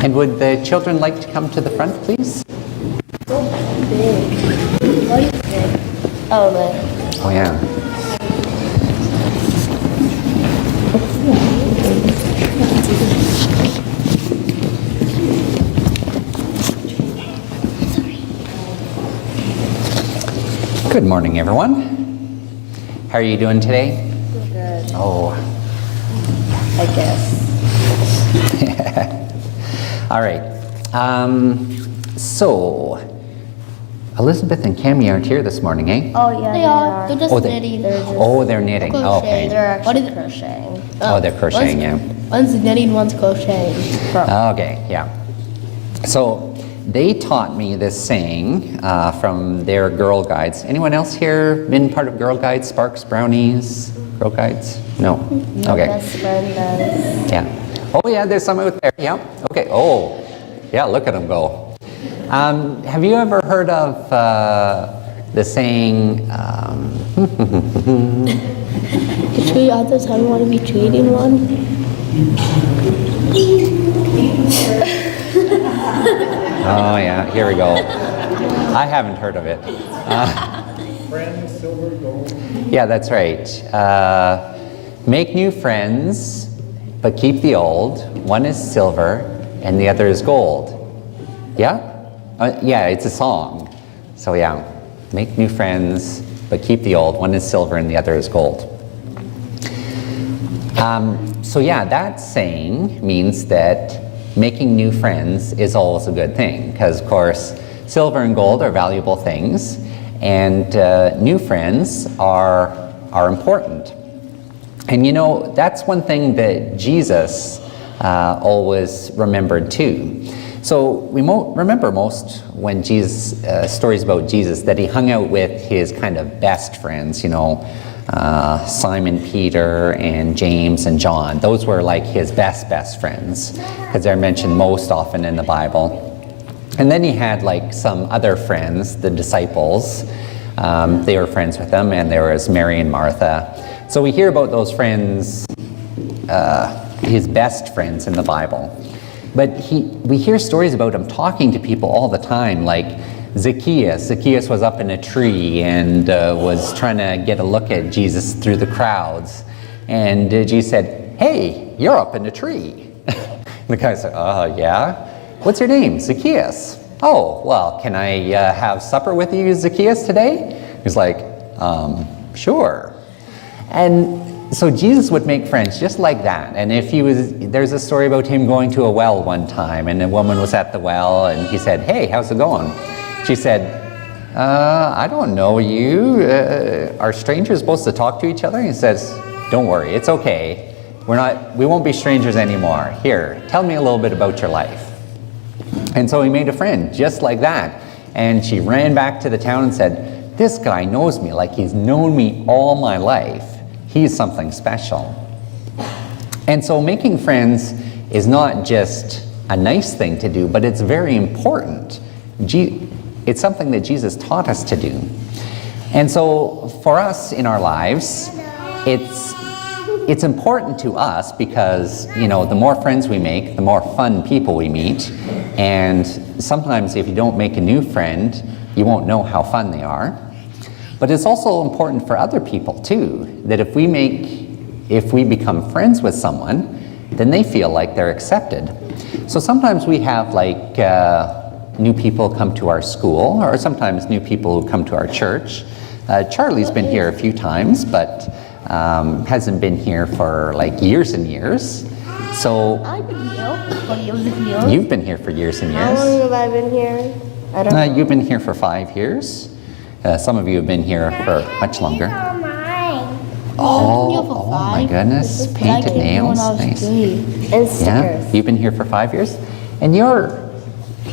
And would the children like to come to the front, please? So big. What is it? Oh, look. Oh, yeah. Good morning, everyone. How are you doing today? Good. Oh. I guess. All right. So, Elizabeth and Cammy aren't here this morning, eh? Oh, yeah, They are. They're just Oh, knitting. They're knitting. Oh, okay. They're actually What is it? crocheting. Oh, they're crocheting, yeah. One's knitting, one's crocheting. Okay, yeah. So they taught me this saying from their Girl Guides. Anyone else here been part of Girl Guides, Sparks, Brownies, Girl Guides? No? My Okay. best friend does. Yeah. Oh, yeah, there's some out there. Yeah. Okay. Oh, yeah, look at them go. Have you ever heard of the saying, To treat others how you want to be treating one. oh, yeah, here we go. I haven't heard of it. Friends, silver, gold. Yeah, that's right. Make new friends, but keep the old. One is silver, and the other is gold. Yeah? Yeah, it's a song. So yeah, make new friends, but keep the old. One is silver, and the other is gold. So yeah, that saying means that making new friends is always a good thing, because of course, silver and gold are valuable things, and new friends are important. And you know, that's one thing that Jesus always remembered too. So we remember most when Jesus, stories about Jesus, that he hung out with his kind of best friends, you know, Simon Peter and James and John. Those were like his best friends, because they're mentioned most often in the Bible. And then he had like some other friends, the disciples. They were friends with them, and there was Mary and Martha. So we hear about those friends, his best friends in the Bible. But we hear stories about him talking to people all the time, like Zacchaeus. Zacchaeus was up in a tree and was trying to get a look at Jesus through the crowds. And Jesus said, "Hey, you're up in a tree." The guy said, yeah? What's your name? Zacchaeus. Oh, well, can I have supper with you, Zacchaeus, today? He's like, sure. And so Jesus would make friends just like that. And if there's a story about him going to a well one time, and a woman was at the well, and he said, "Hey, how's it going?" She said, "I don't know you. Are strangers supposed to talk to each other?" He says, "Don't worry, it's okay. We won't be strangers anymore. Here, tell me a little bit about your life." And so he made a friend just like that. And she ran back to the town and said, "This guy knows me like he's known me all my life. He's something special." And so making friends is not just a nice thing to do, but it's very important. It's something that Jesus taught us to do. And so for us in our lives, it's important to us because, you know, the more friends we make, the more fun people we meet. And sometimes if you don't make a new friend, you won't know how fun they are. But it's also important for other people too, that if we become friends with someone, then they feel like they're accepted. So sometimes we have like new people come to our school, or sometimes new people who come to our church. Charlie's been here a few times, but hasn't been here for like years and years. So I've been here for years and years. you've been here for years and How years. long have I been here? I don't know. You've been here for 5 years. Some of you have been here for much longer. Oh my goodness, painted nails, nice. And stickers. Yeah, you've been here for 5 years? And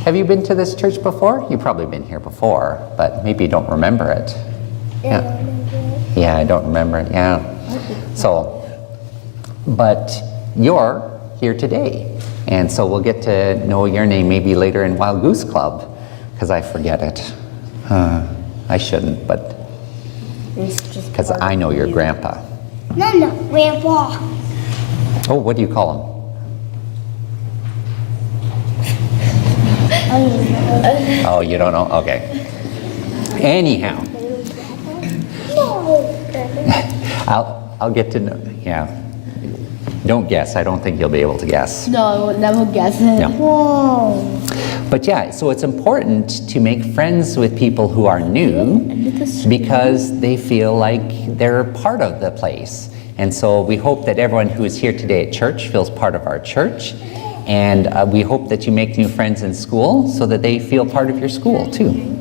have you been to this church before? You've probably been here before, but maybe you don't remember it. Yeah. Yeah, I don't remember it, yeah. So, but you're here today. And so we'll get to know your name maybe later in Wild Goose Club, because I forget it. I shouldn't, but because I know your grandpa. No, Grandpa. Oh, what do you call Oh, you don't know? Okay. Anyhow, I'll get to know. Yeah. Don't guess. I don't think you'll be able to guess. No, I would never guess it. No. Whoa. But yeah, so it's important to make friends with people who are new because they feel like they're part of the place. And so we hope that everyone who is here today at church feels part of our church. And we hope that you make new friends in school so that they feel part of your school too.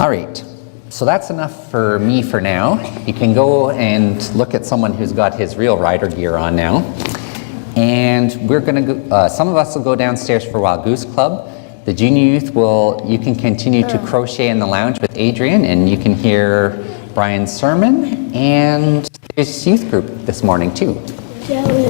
All right, so that's enough for me for now. You can go and look at someone who's got his real rider gear on now. And we're gonna go, some of us will go downstairs for Wild Goose Club. The junior youth you can continue to crochet in the lounge with Adrian, and you can hear Brian's sermon, and there's youth group this morning too. Yeah, we